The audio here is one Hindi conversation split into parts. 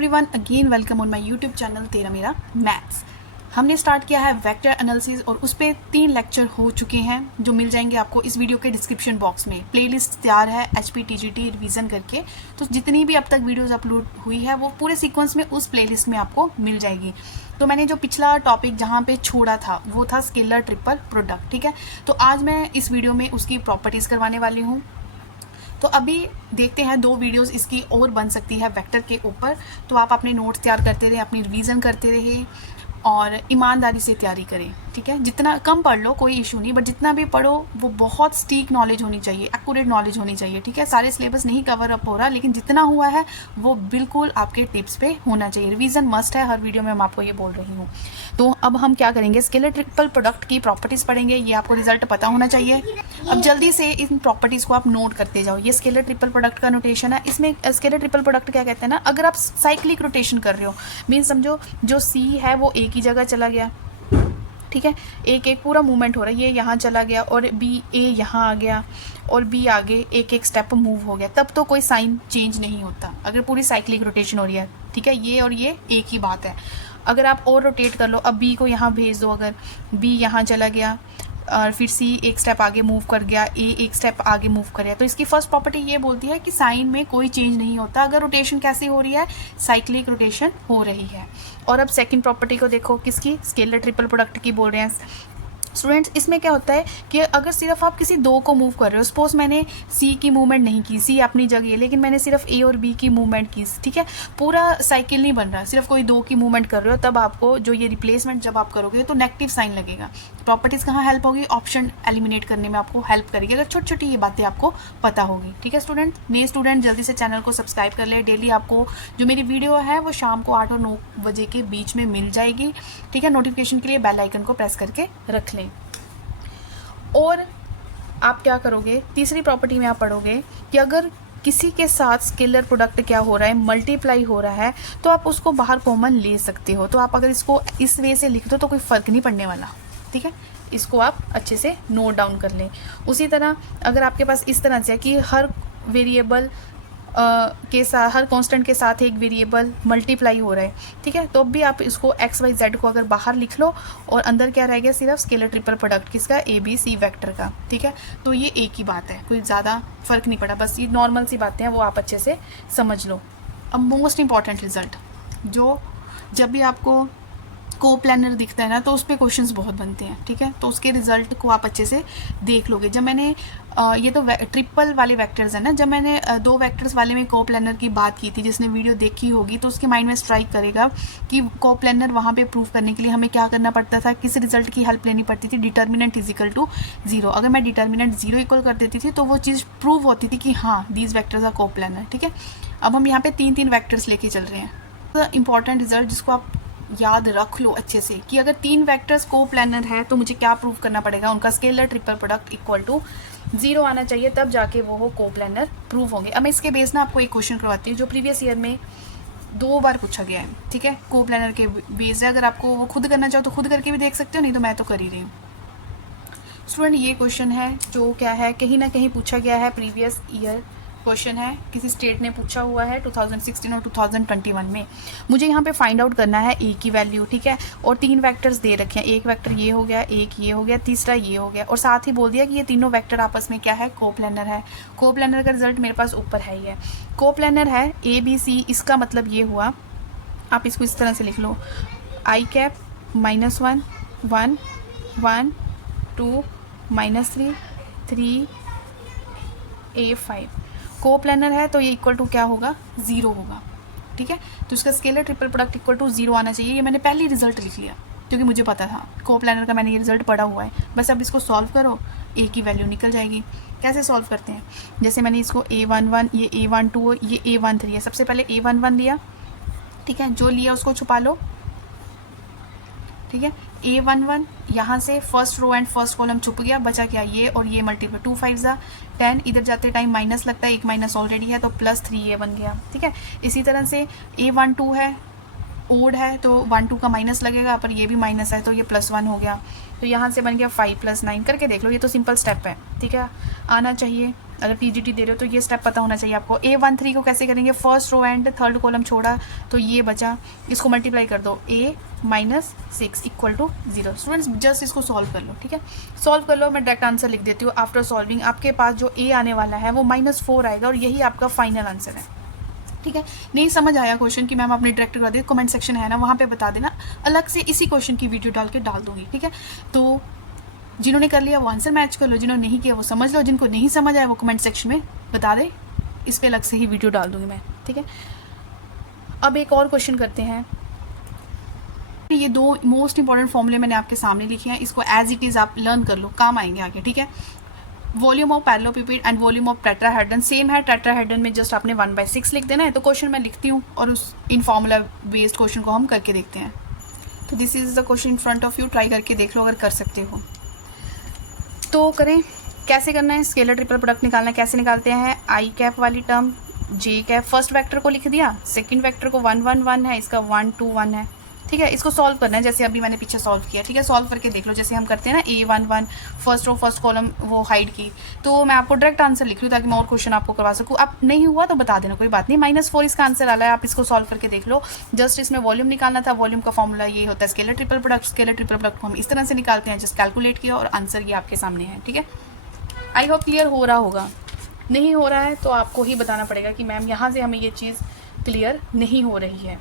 Everyone, again welcome on my YouTube channel तेरा मेरा मैथ्स। हमने स्टार्ट किया है वेक्टर एनालिसिस और उस पर 3 लेक्चर हो चुके हैं जो मिल जाएंगे आपको इस वीडियो के डिस्क्रिप्शन बॉक्स में। प्लेलिस्ट तैयार है HPTGT रिवीजन करके, तो जितनी भी अब तक वीडियोस अपलोड हुई है वो पूरे सीक्वेंस में उस प्लेलिस्ट में आपको मिल जाएगी। तो मैंने जो पिछला टॉपिक जहाँ पे छोड़ा था वो था स्केलर ट्रिपल प्रोडक्ट, ठीक है। तो आज मैं इस वीडियो में उसकी प्रॉपर्टीज़ करवाने वाली हूँ। तो अभी देखते हैं 2 वीडियोस इसकी और बन सकती है वेक्टर के ऊपर। तो आप अपने नोट्स तैयार करते रहे, अपनी रिवीजन करते रहे और ईमानदारी से तैयारी करें, ठीक है। जितना कम पढ़ लो कोई इशू नहीं, बट जितना भी पढ़ो वो बहुत स्टीक नॉलेज होनी चाहिए, एक्यूरेट नॉलेज होनी चाहिए, ठीक है। सारे सिलेबस नहीं कवर अप हो रहा, लेकिन जितना हुआ है वो बिल्कुल आपके टिप्स पे होना चाहिए। रिवीजन मस्ट है, हर वीडियो में मैं आपको ये बोल रही हूँ। तो अब हम क्या करेंगे, स्केलर ट्रिपल प्रोडक्ट की प्रॉपर्टीज़ पढ़ेंगे। ये आपको रिजल्ट पता होना चाहिए। अब जल्दी से इन प्रॉपर्टीज़ को आप नोट करते जाओ। ये स्केलर ट्रिपल प्रोडक्ट का नोटेशन है। इसमें स्केलर ट्रिपल प्रोडक्ट क्या कहते हैं ना, अगर आप साइक्लिक रोटेशन कर रहे हो, मीन समझो जो सी है वो एक ही जगह चला गया, ठीक है, एक एक पूरा मूवमेंट हो रहा है, ये यहाँ चला गया और बी ए यहाँ आ गया और बी आगे एक एक स्टेप मूव हो गया, तब तो कोई साइन चेंज नहीं होता अगर पूरी साइक्लिक रोटेशन हो रही है, ठीक है। ये और ये एक ही बात है। अगर आप और रोटेट कर लो, अब बी को यहाँ भेज दो, अगर बी यहाँ चला गया और फिर सी एक स्टेप आगे मूव कर गया, ए एक स्टेप आगे मूव कर गया, तो इसकी फर्स्ट प्रॉपर्टी ये बोलती है कि साइन में कोई चेंज नहीं होता अगर रोटेशन कैसी हो रही है, साइक्लिक रोटेशन हो रही है। और अब सेकंड प्रॉपर्टी को देखो, किसकी, स्केलर ट्रिपल प्रोडक्ट की बोल रहे हैं स्टूडेंट्स। इसमें क्या होता है कि अगर सिर्फ आप किसी 2 को मूव कर रहे हो, सपोज मैंने सी की मूवमेंट नहीं की, सी अपनी जगह है, लेकिन मैंने सिर्फ ए और बी की मूवमेंट की, ठीक है, पूरा साइकिल नहीं बन रहा, सिर्फ कोई 2 की मूवमेंट कर रहे हो, तब आपको जो ये रिप्लेसमेंट जब आप करोगे तो नेगेटिव साइन लगेगा। प्रॉपर्टीज़ कहाँ हेल्प होगी, ऑप्शन एलिमिनेट करने में आपको हेल्प करेगी अगर छोटी छोटी ये बातें आपको पता होगी, ठीक है। स्टूडेंट, नए स्टूडेंट जल्दी से चैनल को सब्सक्राइब कर ले। डेली आपको जो मेरी वीडियो है वो शाम को 8 और 9 बजे के बीच में मिल जाएगी, ठीक है। नोटिफिकेशन के लिए बेल आइकन को प्रेस करके रख लें। और आप क्या करोगे, तीसरी प्रॉपर्टी में आप पढ़ोगे कि अगर किसी के साथ स्केलर प्रोडक्ट क्या हो रहा है, मल्टीप्लाई हो रहा है, तो आप उसको बाहर कॉमन ले सकते हो। तो आप अगर इसको इस वे से लिख दो तो कोई फ़र्क नहीं पड़ने वाला, ठीक है। इसको आप अच्छे से नोट डाउन कर लें। उसी तरह अगर आपके पास इस तरह से है कि हर वेरिएबल के साथ, हर कांस्टेंट के साथ एक वेरिएबल मल्टीप्लाई हो रहा है, ठीक है, तो भी आप इसको एक्स वाई जेड को अगर बाहर लिख लो और अंदर क्या रह गया, सिर्फ स्केलर ट्रिपल प्रोडक्ट किसका, ए बी सी वेक्टर का, ठीक है। तो ये एक ही बात है, कोई ज़्यादा फर्क नहीं पड़ा, बस ये नॉर्मल सी बातें हैं, वो आप अच्छे से समझ लो। अब मोस्ट इंपॉर्टेंट रिजल्ट, जो जब भी आपको को प्लानर दिखता है ना तो उस पर क्वेश्चंस बहुत बनते हैं, ठीक है। तो उसके रिजल्ट को आप अच्छे से देख लोगे। जब मैंने ये तो ट्रिपल वाले वेक्टर्स हैं ना, जब मैंने 2 वेक्टर्स वाले में को प्लानर की बात की थी, जिसने वीडियो देखी होगी तो उसके माइंड में स्ट्राइक करेगा कि को प्लानर वहाँ पे प्रूव करने के लिए हमें क्या करना पड़ता था, किस रिजल्ट की हेल्प लेनी पड़ती थी, डिटर्मिनेंट इज इक्वल टू 0। अगर मैं डिटर्मिनेंट 0 इक्वल कर देती थी तो वो चीज़ प्रूव होती थी कि हाँ दीज वेक्टर्स आर को प्लानर, ठीक है। अब हम यहाँ पे 3 वेक्टर्स लेके चल रहे हैं। तो इंपॉर्टेंट रिजल्ट जिसको आप याद रख लो अच्छे से कि अगर 3 वेक्टर्स को प्लानर है तो मुझे क्या प्रूव करना पड़ेगा, उनका scalar triple product equal to 0 आना चाहिए, तब जाके वो को प्लानर प्रूव होंगे। अब मैं इसके बेस ना आपको एक क्वेश्चन करवाती हूँ जो प्रीवियस ईयर में 2 बार पूछा गया है, ठीक है, को प्लानर के बेस है। अगर आपको वो खुद करना चाहो तो खुद करके भी देख सकते हो, नहीं तो मैं तो कर ही रही हूँ। स्टूडेंट, ये क्वेश्चन है जो क्या है, कहीं ना कहीं पूछा गया है, प्रीवियस ईयर क्वेश्चन है, किसी स्टेट ने पूछा हुआ है 2016 और 2021 में। मुझे यहाँ पे फाइंड आउट करना है ए की वैल्यू, ठीक है, और 3 वेक्टर्स दे रखे हैं, एक वेक्टर ये हो गया, एक ये हो गया, तीसरा ये हो गया, और साथ ही बोल दिया कि ये तीनों वेक्टर आपस में क्या है, को प्लानर है। को प्लानर का रिजल्ट मेरे पास ऊपर है ही है, को प्लानर है ए बी सी। इसका मतलब ये हुआ, आप इसको इस तरह से लिख लो, आई कैप -1 1 1 2 -3 3 A5 को प्लानर है, तो ये इक्वल टू क्या होगा, 0 होगा, ठीक है। तो इसका scalar triple product equal to 0 आना चाहिए। ये मैंने पहले ही रिजल्ट लिख लिया क्योंकि मुझे पता था को प्लानर का, मैंने ये रिजल्ट पढ़ा हुआ है। बस अब इसको सॉल्व करो, ए की वैल्यू निकल जाएगी। कैसे सॉल्व करते हैं, जैसे मैंने इसको A11, ये A12, ये A13 है। सबसे पहले A11 लिया, ठीक है, जो लिया उसको छुपा लो, ठीक है। A11 यहाँ से first row and first column छुप गया, बचा क्या, ये और ये मल्टीप्लाई 2 5 10। इधर जाते टाइम माइनस लगता है, एक माइनस ऑलरेडी है तो +3A बन गया, ठीक है। इसी तरह से A12 है, ओड है तो 1 2 का माइनस लगेगा, पर ये भी माइनस है तो ये +1 हो गया, तो यहाँ से बन गया 5 + 9। करके देख लो, ये तो सिंपल स्टेप है, ठीक है, आना चाहिए। अगर पीजीटी दे रहे हो तो ये स्टेप पता होना चाहिए आपको। A13 को कैसे करेंगे, first row and third column छोड़ा तो ये बचा, इसको मल्टीप्लाई कर दो, A-6 equal to 0। Students just इसको सॉल्व कर लो, ठीक है, सॉल्व कर लो। मैं डायरेक्ट आंसर लिख देती हूँ। आफ्टर सॉल्विंग आपके पास जो A आने वाला है वो -4 आएगा और यही आपका फाइनल आंसर है, ठीक है। नहीं समझ आया क्वेश्चन कि मैम आपने डायरेक्ट करा दिया, कमेंट सेक्शन है ना वहाँ पे बता देना, अलग से इसी क्वेश्चन की वीडियो डाल दूंगी, ठीक है। तो जिन्होंने कर लिया वो आंसर मैच कर लो, जिन्होंने नहीं किया वो समझ लो, जिनको नहीं समझ आया वो कमेंट सेक्शन में बता दे, इस पर अलग से ही वीडियो डाल दूंगी मैं, ठीक है। अब एक और क्वेश्चन करते हैं। ये 2 मोस्ट इंपॉर्टेंट फॉर्मूले मैंने आपके सामने लिखे हैं, इसको एज इट इज़ आप लर्न कर लो, काम आएंगे आगे, ठीक है। Volume of parallelepiped and volume of tetrahedron same है। टेट्राहेड्रन में जस्ट आपने 1/6 लिख देना है। तो क्वेश्चन मैं लिखती हूँ और उस इन फॉर्मूला बेस्ड क्वेश्चन को हम करके देखते हैं। तो this is the question in front of you, try करके देख लो अगर कर सकते हो तो करें। कैसे करना है, स्केलर ट्रिपल प्रोडक्ट निकालना है। कैसे निकालते हैं, आई कैप वाली टर्म जे कैप, फर्स्ट वेक्टर को लिख दिया, सेकंड वेक्टर को 1 1 1 है, इसका 1 2 1 है, ठीक है। इसको सॉल्व करना है जैसे अभी मैंने पीछे सॉल्व किया, ठीक है। सॉल्व करके देख लो जैसे हम करते हैं ना, A11 first row first column वो हाइड की। तो मैं आपको डायरेक्ट आंसर लिख लूँ ताकि मैं और क्वेश्चन आपको करवा सकूँ। अब नहीं हुआ तो बता देना, कोई बात नहीं। -4 इसका आंसर आ रहा है, आप इसको सॉल्व करके देख लो। जस्ट इसमें वॉल्यूम निकालना था, वॉल्यूम का फॉर्मूला ये होता है scalar triple product. Scalar triple product को हम इस तरह से निकालते हैं, जस्ट कैलकुलेट किया और आंसर ये आपके सामने है, ठीक है। आई होप क्लियर हो रहा होगा। नहीं हो रहा है तो आपको ही बताना पड़ेगा कि मैम यहाँ से हमें ये चीज़ क्लियर नहीं हो रही है।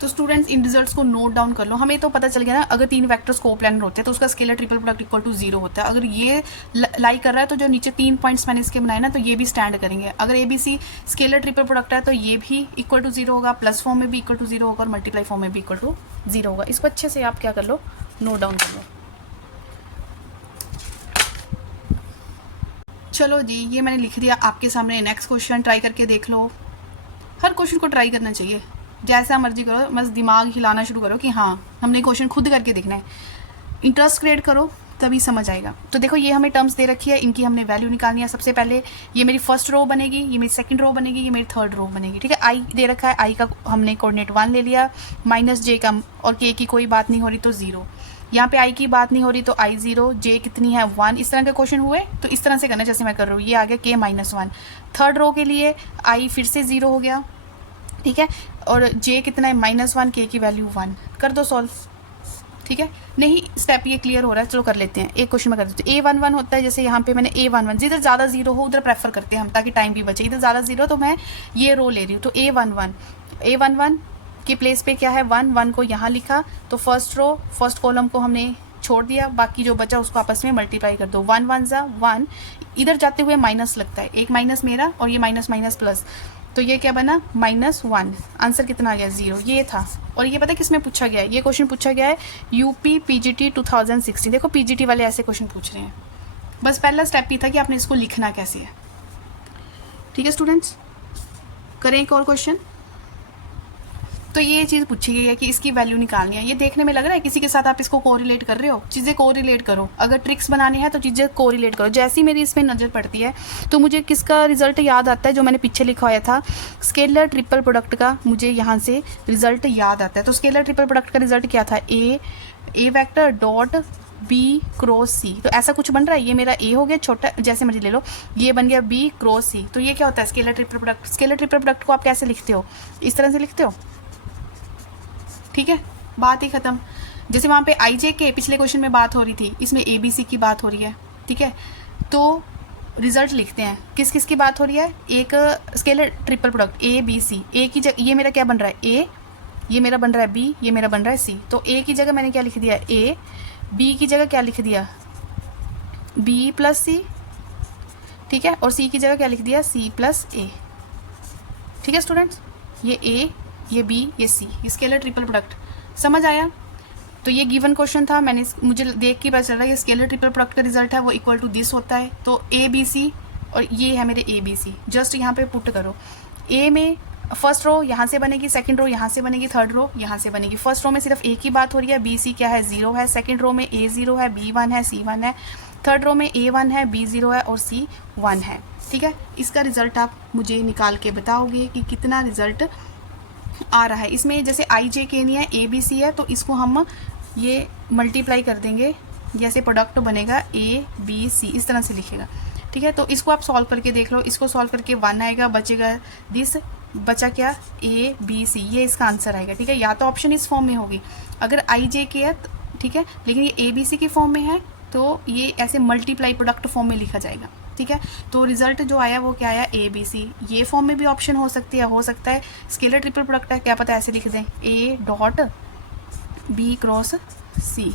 तो स्टूडेंट्स इन रिजल्ट्स को नोट डाउन कर लो। हमें तो पता चल गया ना, अगर 3 वेक्टर्स कोप्लानर होते हैं तो उसका scalar triple product equal to 0 होता है। अगर ये लाई कर रहा है तो जो नीचे 3 पॉइंट्स मैंने इसके बनाए ना, तो ये भी स्टैंड करेंगे। अगर ABC स्केलर ट्रिपल प्रोडक्ट है तो ये भी इक्वल टू 0 होगा, प्लस फॉर्म में भी इक्वल टू 0 होगा और मल्टीप्लाई फॉर्म में भी इक्वल टू 0 होगा। इसको अच्छे से आप क्या कर लो, नोट डाउन कर लो। चलो जी, ये मैंने लिख दिया आपके सामने। नेक्स्ट क्वेश्चन ट्राई करके देख लो। हर क्वेश्चन को ट्राई करना चाहिए, जैसा मर्जी करो, बस दिमाग हिलाना शुरू करो कि हाँ हमने क्वेश्चन खुद करके देखना है। इंटरेस्ट क्रिएट करो तभी समझ आएगा। तो देखो ये हमें टर्म्स दे रखी है, इनकी हमने वैल्यू निकालनी है। सबसे पहले ये मेरी फर्स्ट रो बनेगी, ये मेरी सेकंड रो बनेगी, ये मेरी थर्ड रो बनेगी, ठीक है। आई दे रखा है, आई का हमने कोऑर्डिनेट 1 ले लिया, -j का और k की कोई बात नहीं हो रही तो 0। यहाँ पे आई की बात नहीं हो रही तो I 0, j कितनी है 1। इस तरह के क्वेश्चन हुए तो इस तरह से करना जैसे मैं कर रहा हूँ। ये आ गया k -1। थर्ड रो के लिए I फिर से 0 हो गया, ठीक है, और j कितना है -1, k की वैल्यू 1। कर दो सॉल्व, ठीक है। नहीं स्टेप ये क्लियर हो रहा है, चलो कर लेते हैं। एक क्वेश्चन में कर देते हैं। A11 होता है, जैसे यहाँ पे मैंने A11, जिधर ज़्यादा 0 हो उधर प्रेफर करते हैं हम ताकि टाइम भी बचे। इधर ज़्यादा 0 तो मैं ये रो ले रही हूँ। तो A11 की प्लेस पे क्या है 1 को यहाँ लिखा, तो फर्स्ट रो फर्स्ट कॉलम को हमने छोड़ दिया, बाकी जो बचा उसको आपस में मल्टीप्लाई कर दो। 1 1 ज़ा 1, इधर जाते हुए माइनस लगता है, एक माइनस मेरा और ये माइनस माइनस प्लस, तो ये क्या बना -1। आंसर कितना आ गया 0, ये था। और ये पता है किसमें पूछा गया है, ये क्वेश्चन पूछा गया है यूपी PGT 2016। देखो PGT वाले ऐसे क्वेश्चन पूछ रहे हैं। बस पहला स्टेप ये था कि आपने इसको लिखना कैसे है, ठीक है स्टूडेंट्स। करें एक और क्वेश्चन। तो ये चीज़ पूछी गई है कि इसकी वैल्यू निकालनी है। ये देखने में लग रहा है किसी के साथ आप इसको कोरिलेट कर रहे हो, चीज़ें कोरिलेट करो। अगर ट्रिक्स बनानी है तो चीज़ें कोरिलेट करो। जैसी मेरी इसमें नज़र पड़ती है तो मुझे किसका रिजल्ट याद आता है, जो मैंने पीछे लिखा हुआ था स्केलर ट्रिपल प्रोडक्ट का, मुझे यहाँ से रिजल्ट याद आता है। तो स्केलर ट्रिपल प्रोडक्ट का रिजल्ट क्या था, A vector dot B cross C। तो ऐसा कुछ बन रहा है, ये मेरा A हो गया छोटा, जैसे मर्जी ले लो, ये बन गया B क्रॉस C। तो ये क्या होता है scalar triple product. Scalar triple product को आप कैसे लिखते हो, इस तरह से लिखते हो, ठीक है, बात ही खत्म। जैसे वहाँ पे IJ के पिछले क्वेश्चन में बात हो रही थी, इसमें ABC की बात हो रही है, ठीक है। तो रिजल्ट लिखते हैं, किस किस की बात हो रही है। एक scalar triple product ABC, A की जगह ये मेरा क्या बन रहा है A, ये मेरा बन रहा है B, ये मेरा बन रहा है C। तो A की जगह मैंने क्या लिख दिया A, B की जगह क्या लिख दिया B प्लस C, ठीक है, और C की जगह क्या लिख दिया C प्लस A, ठीक है स्टूडेंट्स। ये A, ये B, ये C, ये स्केलर ट्रिपल प्रोडक्ट समझ आया। तो ये गिवन क्वेश्चन था, मैंने मुझे देख के पता चल रहा है ये स्केलर ट्रिपल प्रोडक्ट का रिजल्ट है वो इक्वल टू दिस होता है। तो ABC और ये है मेरे ABC, जस्ट यहाँ पे पुट करो। A में फर्स्ट रो यहाँ से बनेगी, सेकंड रो यहाँ से बनेगी, थर्ड रो यहाँ से बनेगी। फर्स्ट रो में सिर्फ A की बात हो रही है, BC क्या है 0 है, सेकंड रो में A 0 है, B 1 है, C 1 है, थर्ड रो में A 1 है, B 0 है और C 1 है, ठीक है। इसका रिजल्ट आप मुझे निकाल के बताओगे कि कितना रिजल्ट आ रहा है। इसमें जैसे IJ के नहीं है ABC है, तो इसको हम ये मल्टीप्लाई कर देंगे जैसे प्रोडक्ट बनेगा ABC, इस तरह से लिखेगा, ठीक है। तो इसको आप सॉल्व करके देख लो, इसको सॉल्व करके 1 आएगा, बचेगा दिस, बचा क्या ABC, ये इसका आंसर आएगा, ठीक है। या तो ऑप्शन इस फॉर्म में होगी, अगर IJK है ठीक है, लेकिन ये ABC की फॉर्म में है तो ये ऐसे मल्टीप्लाई प्रोडक्ट फॉर्म में लिखा जाएगा, ठीक है। तो रिजल्ट जो आया वो क्या आया ABC। ये फॉर्म में भी ऑप्शन हो सकती है, हो सकता है स्केलर ट्रिपल प्रोडक्ट है, क्या पता ऐसे लिख दें A.B क्रॉस C,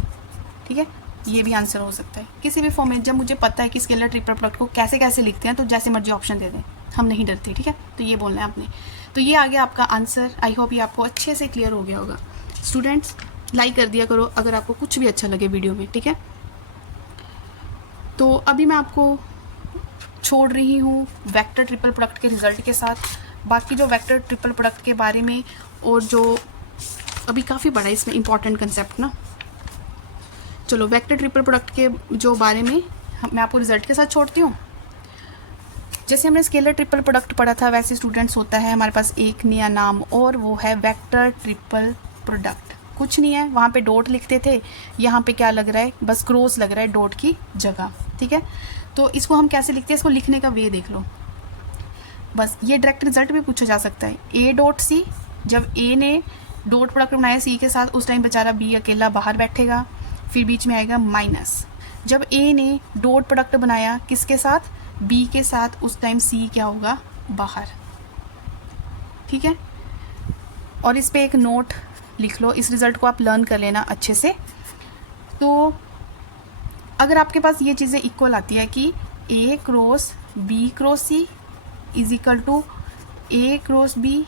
ठीक है। ये भी आंसर हो सकता है किसी भी फॉर्म में। जब मुझे पता है कि स्केलर ट्रिपल प्रोडक्ट को कैसे कैसे लिखते हैं तो जैसे मर्जी ऑप्शन दे दें, हम नहीं डरते, ठीक है। तो ये बोलना है आपने। तो ये आ गया आपका आंसर। आई होप ये आपको अच्छे से क्लियर हो गया होगा। स्टूडेंट्स लाइक कर दिया करो अगर आपको कुछ भी अच्छा लगे वीडियो में, ठीक है। तो अभी मैं आपको छोड़ रही हूँ वेक्टर ट्रिपल प्रोडक्ट के रिजल्ट के साथ। बाकी जो वेक्टर ट्रिपल प्रोडक्ट के बारे में और जो अभी काफ़ी बड़ा है इसमें इंपॉर्टेंट कंसेप्ट ना, चलो वेक्टर ट्रिपल प्रोडक्ट के जो बारे में मैं आपको रिजल्ट के साथ छोड़ती हूँ। जैसे हमने स्केलर ट्रिपल प्रोडक्ट पढ़ा था वैसे स्टूडेंट्स होता है हमारे पास एक नया नाम और वो है वेक्टर ट्रिपल प्रोडक्ट। कुछ नहीं है, वहाँ पे डॉट लिखते थे, यहाँ पे क्या लग रहा है, बस क्रॉस लग रहा है डॉट की जगह, ठीक है। तो इसको हम कैसे लिखते हैं, इसको लिखने का वे देख लो। बस ये डायरेक्ट रिजल्ट भी पूछा जा सकता है। A.C, जब A ने डॉट प्रोडक्ट बनाया C के साथ उस टाइम बेचारा B अकेला बाहर बैठेगा, फिर बीच में आएगा माइनस। जब A ने डॉट प्रोडक्ट बनाया किसके साथ, B के साथ, उस टाइम C क्या होगा, बाहर, ठीक है। और इस पे एक नोट लिख लो, इस रिज़ल्ट को आप लर्न कर लेना अच्छे से। तो अगर आपके पास ये चीज़ें इक्वल आती है कि A cross B cross C is equal to A cross B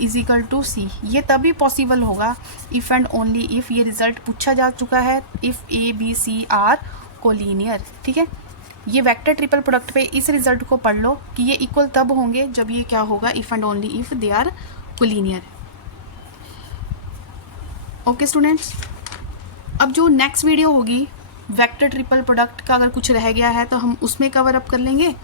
is equal to C, ये तभी पॉसिबल होगा इफ़ एंड ओनली इफ़ ये रिज़ल्ट पूछा जा चुका है, if A B C are collinear, ठीक है। ये वेक्टर ट्रिपल प्रोडक्ट पे इस रिज़ल्ट को पढ़ लो कि ये इक्वल तब होंगे जब ये क्या होगा, if and only if they are collinear. Okay students, अब जो नेक्स्ट वीडियो होगी वेक्टर ट्रिपल प्रोडक्ट का अगर कुछ रह गया है तो हम उसमें कवर अप कर लेंगे।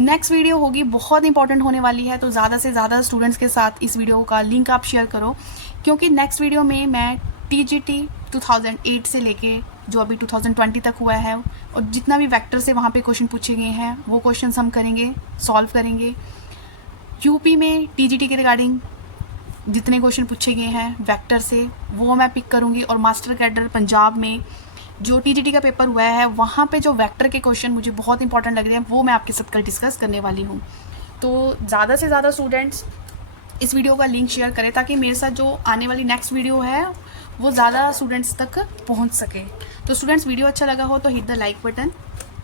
नेक्स्ट वीडियो होगी बहुत इंपॉर्टेंट होने वाली है, तो ज़्यादा से ज़्यादा स्टूडेंट्स के साथ इस वीडियो का लिंक आप शेयर करो, क्योंकि नेक्स्ट वीडियो में मैं TGT 2008 से लेके जो अभी 2020 तक हुआ है और जितना भी वेक्टर से वहाँ पे क्वेश्चन पूछे गए हैं वो क्वेश्चंस हम करेंगे, सॉल्व करेंगे। यूपी में TGT के रिगार्डिंग जितने क्वेश्चन पूछे गए हैं वेक्टर से वो मैं पिक करूँगी, और मास्टर कैडर पंजाब में जो TGT का पेपर हुआ है वहाँ पे जो वेक्टर के क्वेश्चन मुझे बहुत इंपॉर्टेंट लग रहे हैं वो मैं आपके साथ कल डिस्कस करने वाली हूँ। तो ज़्यादा से ज़्यादा स्टूडेंट्स इस वीडियो का लिंक शेयर करें ताकि मेरे साथ जो आने वाली नेक्स्ट वीडियो है वो ज़्यादा स्टूडेंट्स तक पहुँच सके। तो स्टूडेंट्स वीडियो अच्छा लगा हो तो हिट द लाइक बटन,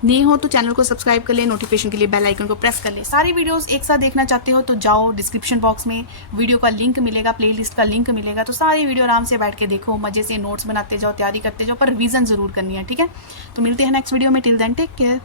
नहीं हो तो चैनल को सब्सक्राइब कर ले, नोटिफिकेशन के लिए बेल आइकन को प्रेस कर ले। सारी वीडियोस एक साथ देखना चाहते हो तो जाओ डिस्क्रिप्शन बॉक्स में वीडियो का लिंक मिलेगा, प्लेलिस्ट का लिंक मिलेगा, तो सारी वीडियो आराम से बैठ के देखो, मजे से नोट्स बनाते जाओ, तैयारी करते जाओ, पर रिवीजन जरूर करनी है, ठीक है। तो मिलते हैं नेक्स्ट वीडियो में, टिल देन टेक केयर।